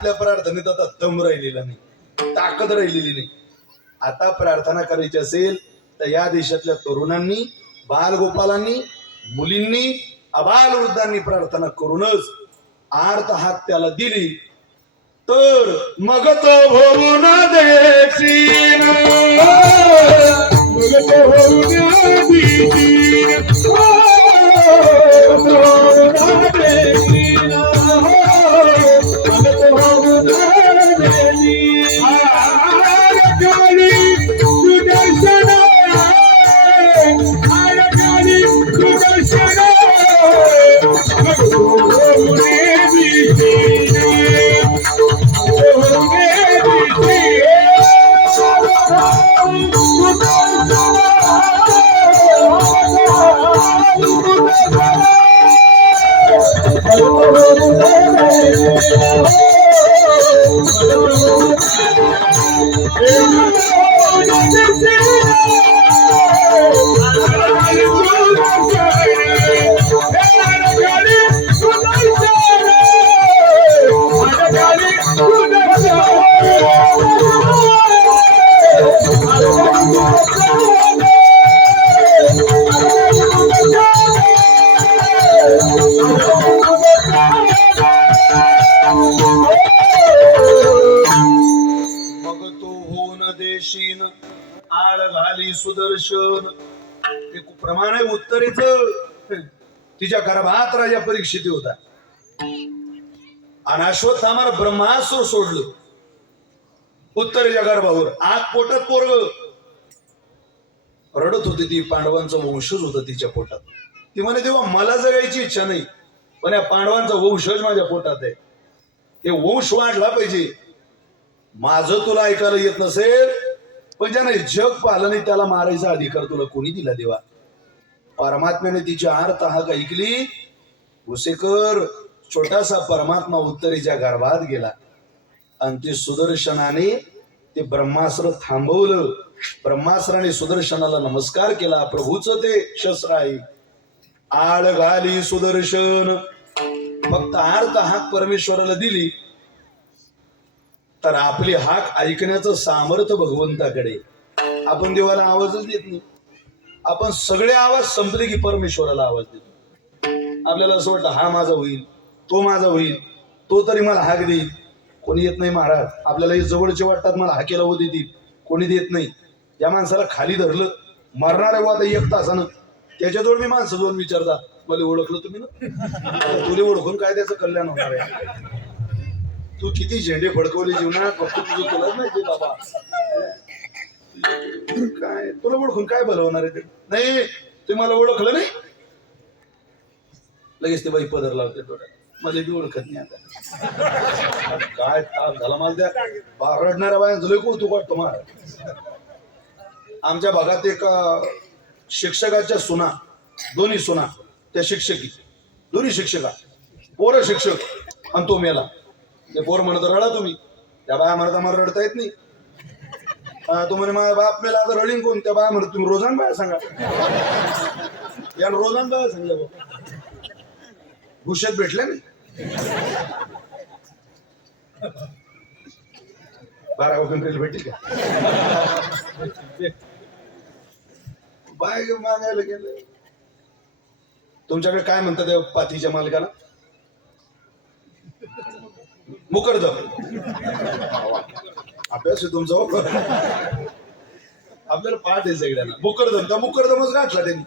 आपल्या प्रार्थनेत आता दम राहिलेला नाही ताकद राहिलेली नाही. आता प्रार्थना करायची असेल तर या देशातल्या तरुणांनी बालगोपालांनी मुलींनी अबाल वृद्धांनी प्रार्थना करूनच आर्त हात त्याला दिली. तर मग तो होऊन देशील मग तो होऊन देशील तिच्या गर्भात राजा परीक्षित होता. आणि अश्वत्थामाला ब्रह्मास्त्र सोडलं. उत्तरेच्या गर्भावर आत पोटात पोरग. रडत होती ती पांडवांचा वंशज होता तिच्या पोटात. ती म्हणे तेव्हा मला जगायची इच्छा नाही पण या पांडवांचा वंशज माझ्या पोटात आहे. ते वंश वाढला पाहिजे. माझं तुला ऐकायला येत नसेल पण ज्याने जग पाहिलं नाही त्याला मारायचा अधिकार तुला कोणी दिला देवा? परमात्म्याने तिची आर्त हाक ऐकली उसेकर छोटासा परमात्मा उत्तरेच्या गर्भात गेला. आणि ते सुदर्शनाने ते ब्रह्मास्त्र थांबवलं. ब्रह्मास्त्राने सुदर्शनाला नमस्कार केला. प्रभूच ते शस्त्र आहे. आळ घाली सुदर्शन. फक्त आर्त हाक परमेश्वराला दिली. तर आपली हाक ऐकण्याचं सामर्थ्य भगवंताकडे. आपण देवाला आवाजच देत नाही. आपण सगळे आवाज संपले की परमेश्वराला आवाज देतो. आपल्याला असं वाटतं हा माझा होईल तो माझा होईल तो तरी मला हाक देईल. कोणी येत नाही महाराज. आपल्याला हे जवळचे वाटतात मला हाकेला हो देतील. कोणी देत नाही. या माणसाला खाली धरलं मरणार आहे आता एक तासानं. त्याच्याजवळ मी माणसं दोन विचारता मला ओळखलं तुम्ही ना? तुले ओळखून काय त्याचं कल्याण होणार आहे? तू किती झेंडे फडकवले जीवनात? फक्त तुझं तुलाच नाही बाबा. काय? तुला ओळखून काय भलवणार आहे ते? नाही तुम्ही मला ओळखलं नाही. लगेच ते बाई पदर लावते डोळ्यात. मला बी ओळखत नाही आता. काय ताप झाला मला त्या बा- रडणाऱ्या बायांचं लय कौतुक वाटतो मला. आमच्या भागात एक शिक्षकाच्या सुना दोन्ही सुना त्या शिक्षकी दोन्ही शिक्षका पोरं शिक्षक आणि तो मेला. ते पोर म्हणत रडा तुम्ही. त्या बाया म्हणत आम्हाला रडता येत नाही. तो म्हणे माझा बाप मेला आता रडीन कोण? त्या म्हणत तुम्ही रोजान बाया सांगा. या रोजान बाया सांगल्या बाबा भुष्यात भेटल्या नाही? बारा वगैरे भेटेल का? बाय मागायला गेले. तुमच्याकडे काय म्हणतात त्या पाथीच्या मालकाला? मुकरद अभ्यास आहे तुमचा आपल्याला पाठ आहे सगळ्यांना मुकरदम त्या मुकरदमच गाठला त्यांनी.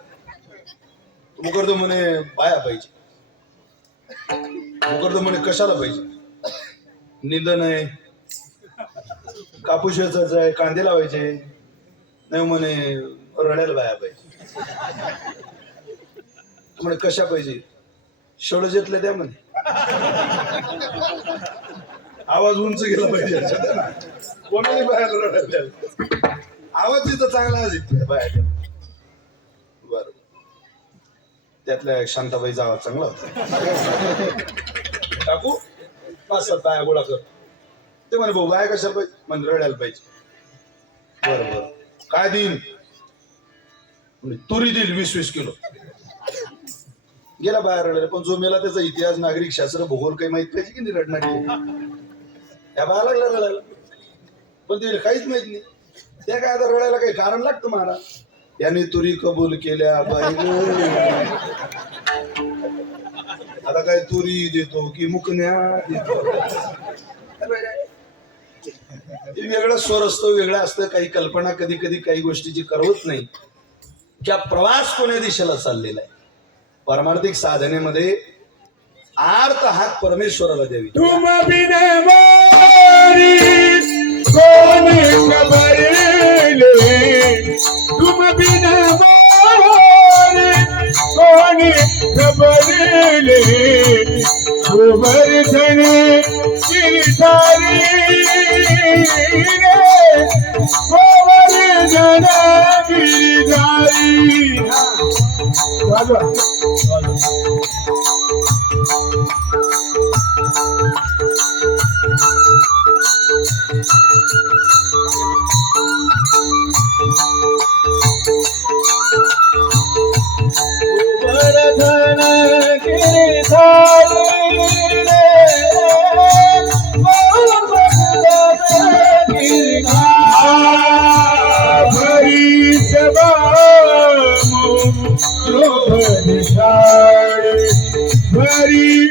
मुकरदम म्हणे बाया पाहिजे. मुकरदम म्हणे कशाला पाहिजे? निंदन आहे. कापूस वेचायचा आहे कांदे लावायचे. नाही म्हणे रडायला बाया पाहिजे. म्हणे कशा पाहिजे? षडजेतल्या त्या म्हणे. आवाज उंच गेला पाहिजे कोणाने बाहेर रडायला आवाज तिथं चांगला आवाज बाहेर. बर. त्यातल्या शांताबाईचा आवाज चांगला होता. टाकू पाच सात बाया गोळा कर. ते म्हणे भाऊ बाया कशा पाहिजे? म्हणजे रडायला पाहिजे. बरं बरं. काय देईन? तुरी देईल वीस वीस किलो. गेला बाहेर रडायला पण जो मेला त्याचा इतिहास नागरिक शास्त्र भूगोल काही माहीत पाहिजे की नाही रडणारी? या बाळा लागला रडायला पण तिला काहीच माहीत नाही. त्या काय आता रडायला काही कारण लागतं महाराज त्याने तुरी कबूल केल्या बाई. आता काय तुरी देतो की मुकण्या देतो? ते वेगळं स्वर असतो वेगळं असतं. काही कल्पना कधी कधी काही गोष्टीची करवत नाही. ज्या प्रवास कोण्या दिशेला चाललेला आहे? परमार्थिक साधनेमध्ये आर्त हात परमेश्वराला द्यावी. तुम बिन मोरी कौन खबर ले तुम बिन मोरी कौन खबर ले गोवर्धन गिरधारी रे गोवर्धन गिरधारी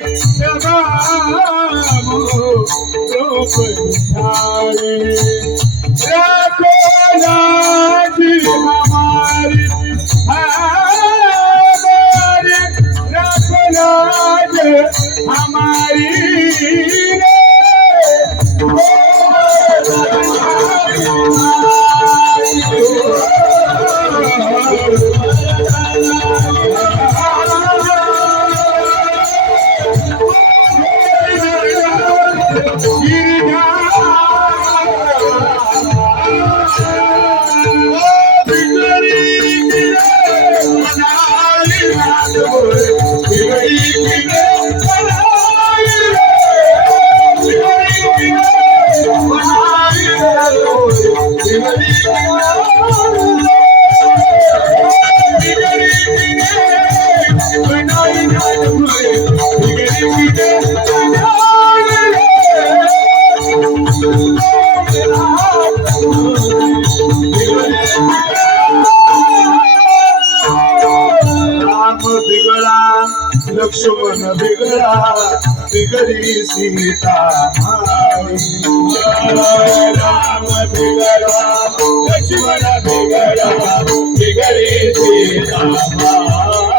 भरी राखो बिगडी सीता राम बिगडा लक्ष्मण बिगडा बिगडी सीता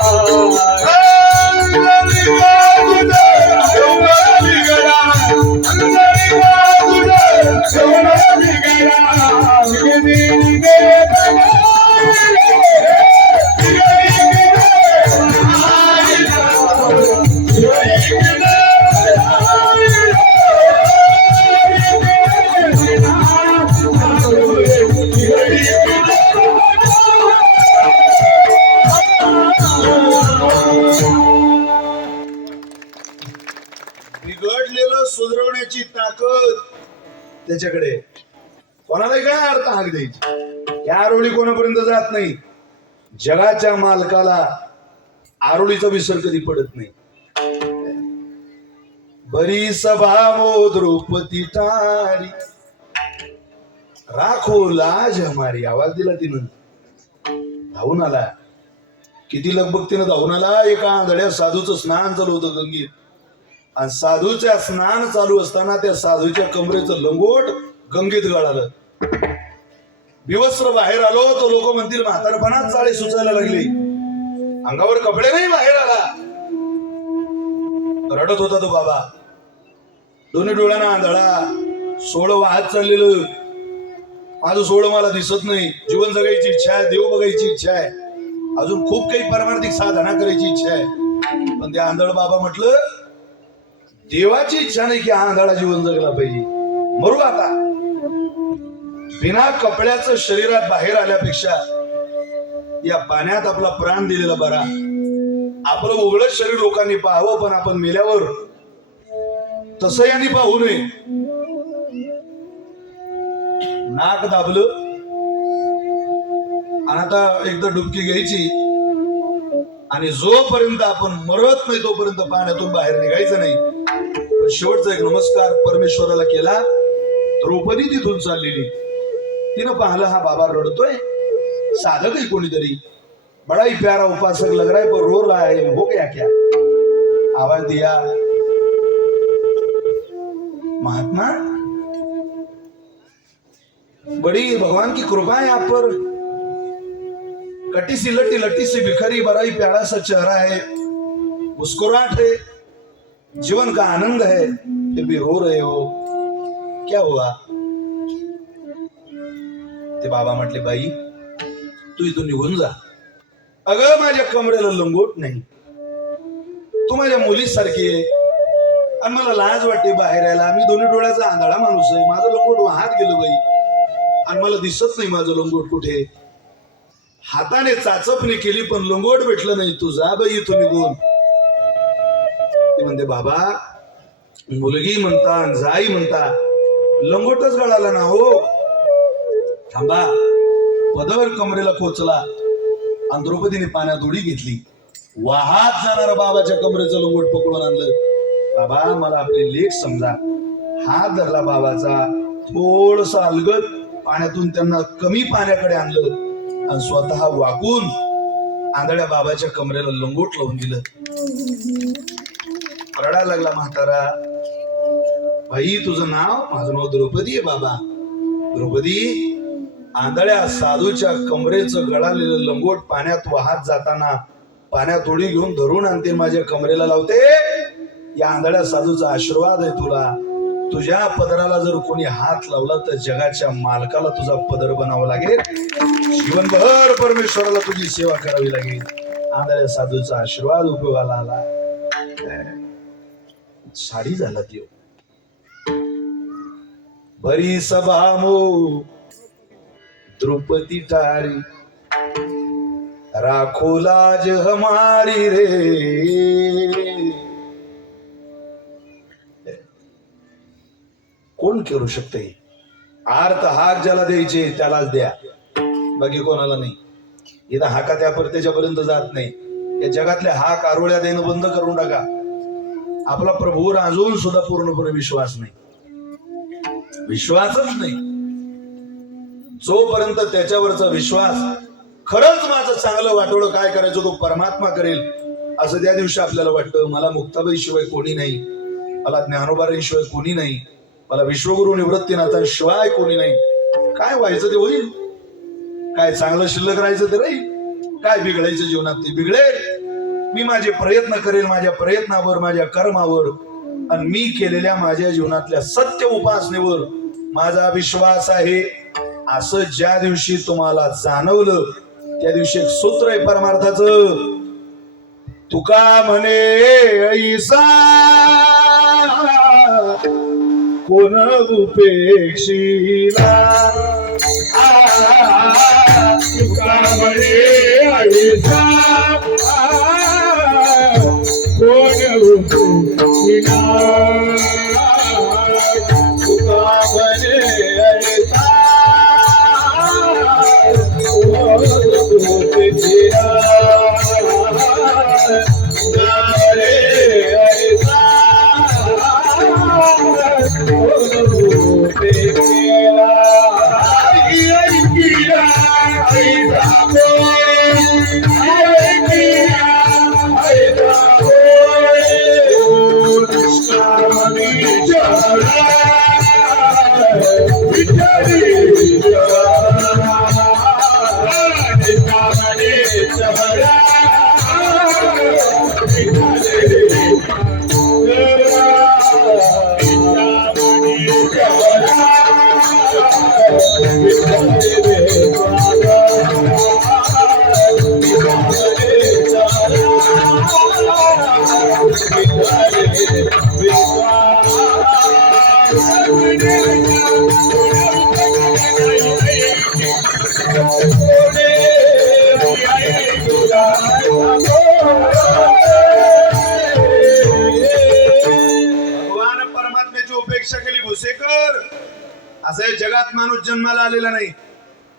आरोळी कोणापर्यंत जात नाही? जगाच्या मालकाला आरोळीचा विसर कधी पडत नाही. बरी सभा मो द्रौपदी तारी. राखो लाज हमारी आवाज दिला तिनं. धावून आला. किती लगबग तिनं धावून आला. एका आंधळ्या साधूचं स्नान चालू होतं गंगेत. आणि साधूच्या स्नान चालू असताना त्या साधूच्या कमरेचं लंगोट गंगेत गळालं. विवस्त्र बाहेर आलो तो लोक म्हणतील म्हातारपणात चाळे सुचायला लागली. अंगावर कपडे नाही बाहेर आला. रडत होता तो बाबा. दोन्ही डोळ्यांना आंधळा. सोळ वाहत चाललेलं. माझं सोळ मला दिसत नाही. जीवन जगायची इच्छा आहे देव बघायची इच्छा आहे. अजून खूप काही पारमार्थिक साधना करायची इच्छा आहे. पण त्या आंधळ बाबा म्हटलं देवाची इच्छा नाही की हा आंधळा जीवन जगला पाहिजे. मरू आता. बिना कपड्याचं शरीरात बाहेर आल्यापेक्षा या पाण्यात आपला प्राण दिलेला बरा. आपलं उघडं शरीर लोकांनी पाहावं पण आपण मेल्यावर तसं यांनी पाहू नये. नाक दाबलं. आणि आता एकदा डुबकी घ्यायची. आणि जोपर्यंत आपण मरत नाही तोपर्यंत पाण्यातून बाहेर निघायचं नाही. शेवटचा एक नमस्कार परमेश्वराला केला. द्रौपदी तिथून चाललेली. तिनं पाहिलं हा बाबा रडतोय. साधक आहे कोणीतरी. बड़ा ही प्यारा उपासक लग रहा है पर रो रहा है हो गया क्या? आवाज दिया. महात्मा? बड़ी भगवान की कृपा है आप पर. कटी सी लट्टी लट्टी सी भिखारी बड़ा ही प्यारा सा चेहरा है. मुस्कुराहट है. जीवन का आनंद है. फिर भी रो रहे हो. क्या हुआ? ते बाबा म्हटले बाई तू इथून निघून जा. अगं माझ्या कमरेला लंगोट नाही. तू माझ्या मुलीसारखी आहे. आणि मला लाज वाटते बाहेर यायला. मी दोन्ही डोळ्याचा आंधळा माणूस आहे. माझं लंगोट वाहत गेलो बाई. आणि मला दिसत नाही माझं लंगोट कुठे. हाताने चाचपणी केली पण लंगोट भेटलं नाही तू जा बाई इथून निघून. ते म्हणते बाबा मुलगी म्हणता आणि जाई म्हणता लंगोटच गळाला ना हो. थांबा. पदवर कमरेला कोचला आणि द्रौपदीने पाण्यात उडी घेतली. वाहात जाणार बाबाच्या कमरेचं लंगोट पकडून आणलं. बाबा मला आपली लेख समजा. हात धरला बाबाचा. थोडस अलगत पाण्यातून त्यांना कमी पाण्याकडे आणलं. आणि स्वतः वाकून आंधळ्या बाबाच्या कमरेला लंगोट लावून दिलं. रडा लागला म्हातारा. भाई तुझं नाव? माझं नाव द्रौपदी आहे बाबा. द्रौपदी आंधळ्या साधूच्या कमरेचं गळालेलं लंगोट पाण्यात वाहत जाताना पाण्यात उडी घेऊन धरून आणते माझ्या कमरेला लावते. या आंधळ्या साधूचा आशीर्वाद आहे तुला. तुझ्या पदराला जर कोणी हात लावला तर जगाच्या मालकाला तुझा पदर बनावा लागेल. जीवनभर परमेश्वराला तुझी सेवा करावी लागेल. आंधळ्या साधूचा आशीर्वाद उपयोगाला आला. साडी झाला त्यो. बरी सभामो द्रौपदी टारी राखो लाज हमारी रे. कोण करू शकते? आर्त हाक ज्याला द्यायचे त्यालाच द्या. बाकी कोणाला नाही. इथं हाका त्या त्याच्यापर्यंत जात नाही. या जगातल्या हाक आरोळ्या देणं बंद करून टाका. आपला प्रभूवर अजून सुद्धा पूर्णपणे विश्वास नाही. विश्वासच नाही. जोपर्यंत त्याच्यावरचा विश्वास खरंच माझं चांगलं वाटोळं काय करायचं तो परमात्मा करेल असं त्या दिवशी आपल्याला वाटतं मला मुक्ताबाई शिवाय कोणी नाही मला ज्ञानोबाराई शिवाय कोणी नाही मला विश्वगुरु निवृत्तीनाथा शिवाय कोणी नाही. काय व्हायचं ते होईल? काय चांगलं शिल्लक राहायचं ते राहील? काय बिघडायचं जीवनात ते बिघडेल? मी माझे प्रयत्न करेल माझ्या प्रयत्नावर माझ्या कर्मावर आणि मी केलेल्या माझ्या जीवनातल्या सत्य उपासनेवर माझा विश्वास आहे. असं ज्या दिवशी तुम्हाला जाणवलं त्या दिवशी एक सूत्र आहे परमार्थाच. तुका म्हणे ऐसा कोण उपेक्षीला? तुका म्हणे ऐसा कोण उपेक्षीला? तुका म्हणे भगवान परमात्म्याची असं जगात माणूस जन्माला आलेला नाही.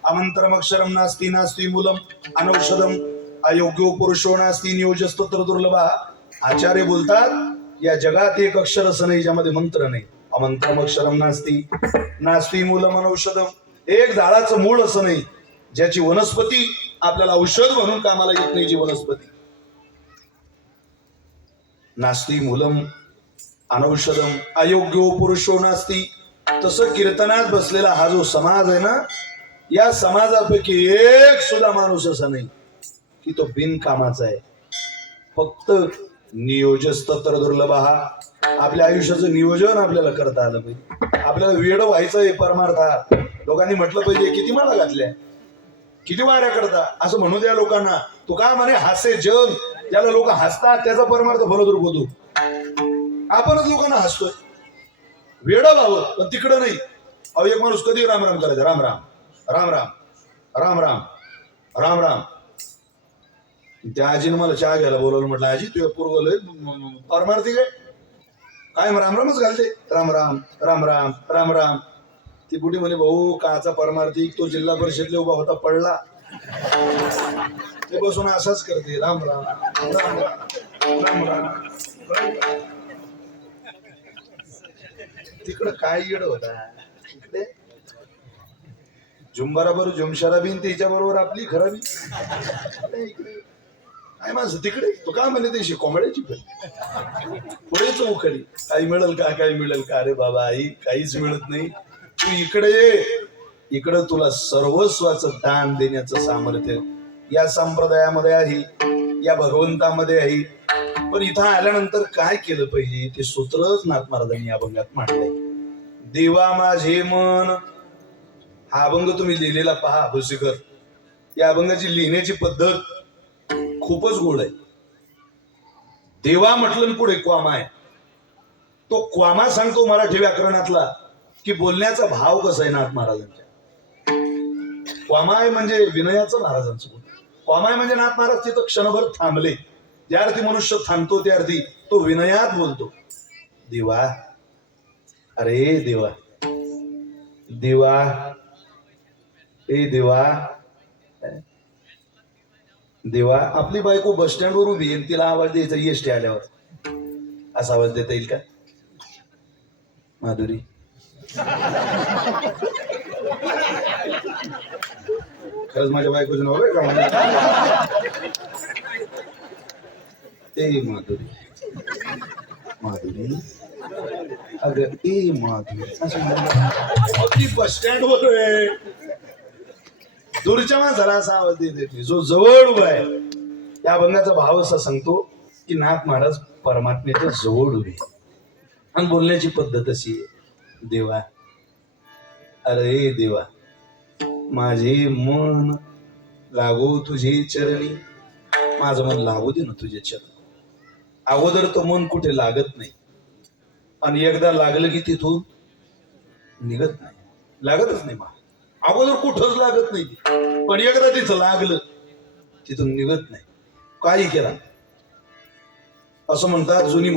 अमंतरम अक्षरम नास्ती नास्ती मुलम अनौषधम अयोग्य पुरुषो नास्ती नियोजस्तोत्र दुर्लभा. आचार्य बोलतात या जगात एक अक्षर असं नाही ज्यामध्ये मंत्र नाही. अमंत्रम अक्षरम नास्ती नास्ती मूलम औषधम. एक झाडाचं मूळ असं नाही ज्याची वनस्पती आपल्याला औषध म्हणून कामाला येत नाही जी वनस्पती. नास्ती मूलम अनौषधम अयोग्यो पुरुषो नास्ती. तसं कीर्तनात बसलेला हा जो समाज आहे ना या समाजापैकी एक सुद्धा माणूस असा नाही की तो बिनकामाचा आहे. फक्त नियोजस्तत्र दुर्लभ हा. आपल्या आयुष्याचं नियोजन आपल्याला करता आलं पाहिजे. आपल्याला वेड व्हायचं आहे परमार्थ लोकांनी म्हटलं पाहिजे किती माला घातल्या? किती वाऱ्या करता? असं म्हणू द्या लोकांना. तो काय म्हणे हासे जग. ज्याला लोक हसतात त्याचा परमार्थ फलद्रूप होतो. आपणच लोकांना हसतोय. वेड व्हावं पण तिकडं नाही. अहो एक माणूस कधी राम राम करायचा? राम राम. राम राम. राम राम. राम राम. त्या आजीनं मला चहा घ्यायला बोलवलं म्हटलं आजी तुझ्या पूर्वलय परमार्थी काय? काय राम रामरामच घालते. राम राम राम राम राम राम. ती बुटी म्हणे भाऊ काचा परमार्थी तो जिल्हा परिषदला उभा होता पडला. ते बसून असाच करते. राम राम राम राम राम राम. तिकडं काय येड होता? इकडे? झुंबाराबर झुमशारा बिन त्याच्या बरोबर आपली खराबी? इकडे. काय माणसं तिकडे? तो काय म्हणे त्याशी कोंबड्याची पण पुढे चौकडी. काही मिळेल का काही मिळेल का? अरे बाबा आई काहीच मिळत नाही. तू इकडे ये. इकडं तुला सर्वस्वाचं दान देण्याचं सामर्थ्य या संप्रदायामध्ये आहे या भगवंतामध्ये आहे. पण इथं आल्यानंतर काय केलं पाहिजे? ते सूत्रच नाथ महाराजांनी या अभंगात मांडलंय. देवा माझे मन. हा अभंग तुम्ही लिहिलेला पहा भुसेकर या अभंगाची लिहिण्याची पद्धत खूपच गोड आहे. देवा म्हटलं पुढे क्वामा आहे. तो क्वामा सांगतो मराठी व्याकरणातला की बोलण्याचा भाव कसा आहे नाथ महाराजांच्या. क्वामाय म्हणजे विनयाचं महाराजांचं बोल क्वामाय म्हणजे नाथ महाराज तिथं क्षणभर थांबले. ज्या अर्थी मनुष्य थांबतो त्या अर्थी तो विनयात बोलतो. देवा अरे देवा. देवा ए देवा देवा आपली बायको बस स्टँडवर उभी येईल तिला आवाज द्यायचा एसटी आल्यावर. असा आवाज देता येईल का? माधुरी. खरंच माझ्या बायकोचं नाव आहे ए माधुरी. माधुरी. अगं ए माधुरी. अगदी बस स्टँडवर आहे. दूरच्या माणसाला असा आवाज देत जो जवळ उभा आहे त्या अभंगाचा भाव असा सांगतो की नाथ महाराज परमात्म्याच्या जवळ उभे आणि बोलण्याची पद्धत अशी आहे देवा अरे देवा माझे मन लागो तुझे चरणी माझं मन लागू दे ना तुझे चरण. अगोदर तर मन कुठे लागत नाही आणि एकदा लागलं की तिथून निघत नाही. लागतच नाही मा. अगोदर कुठंच लागत नाही. पण एकदा तिथं लागलं तिथून निघत नाही. काही केला असं म्हणतात जुनी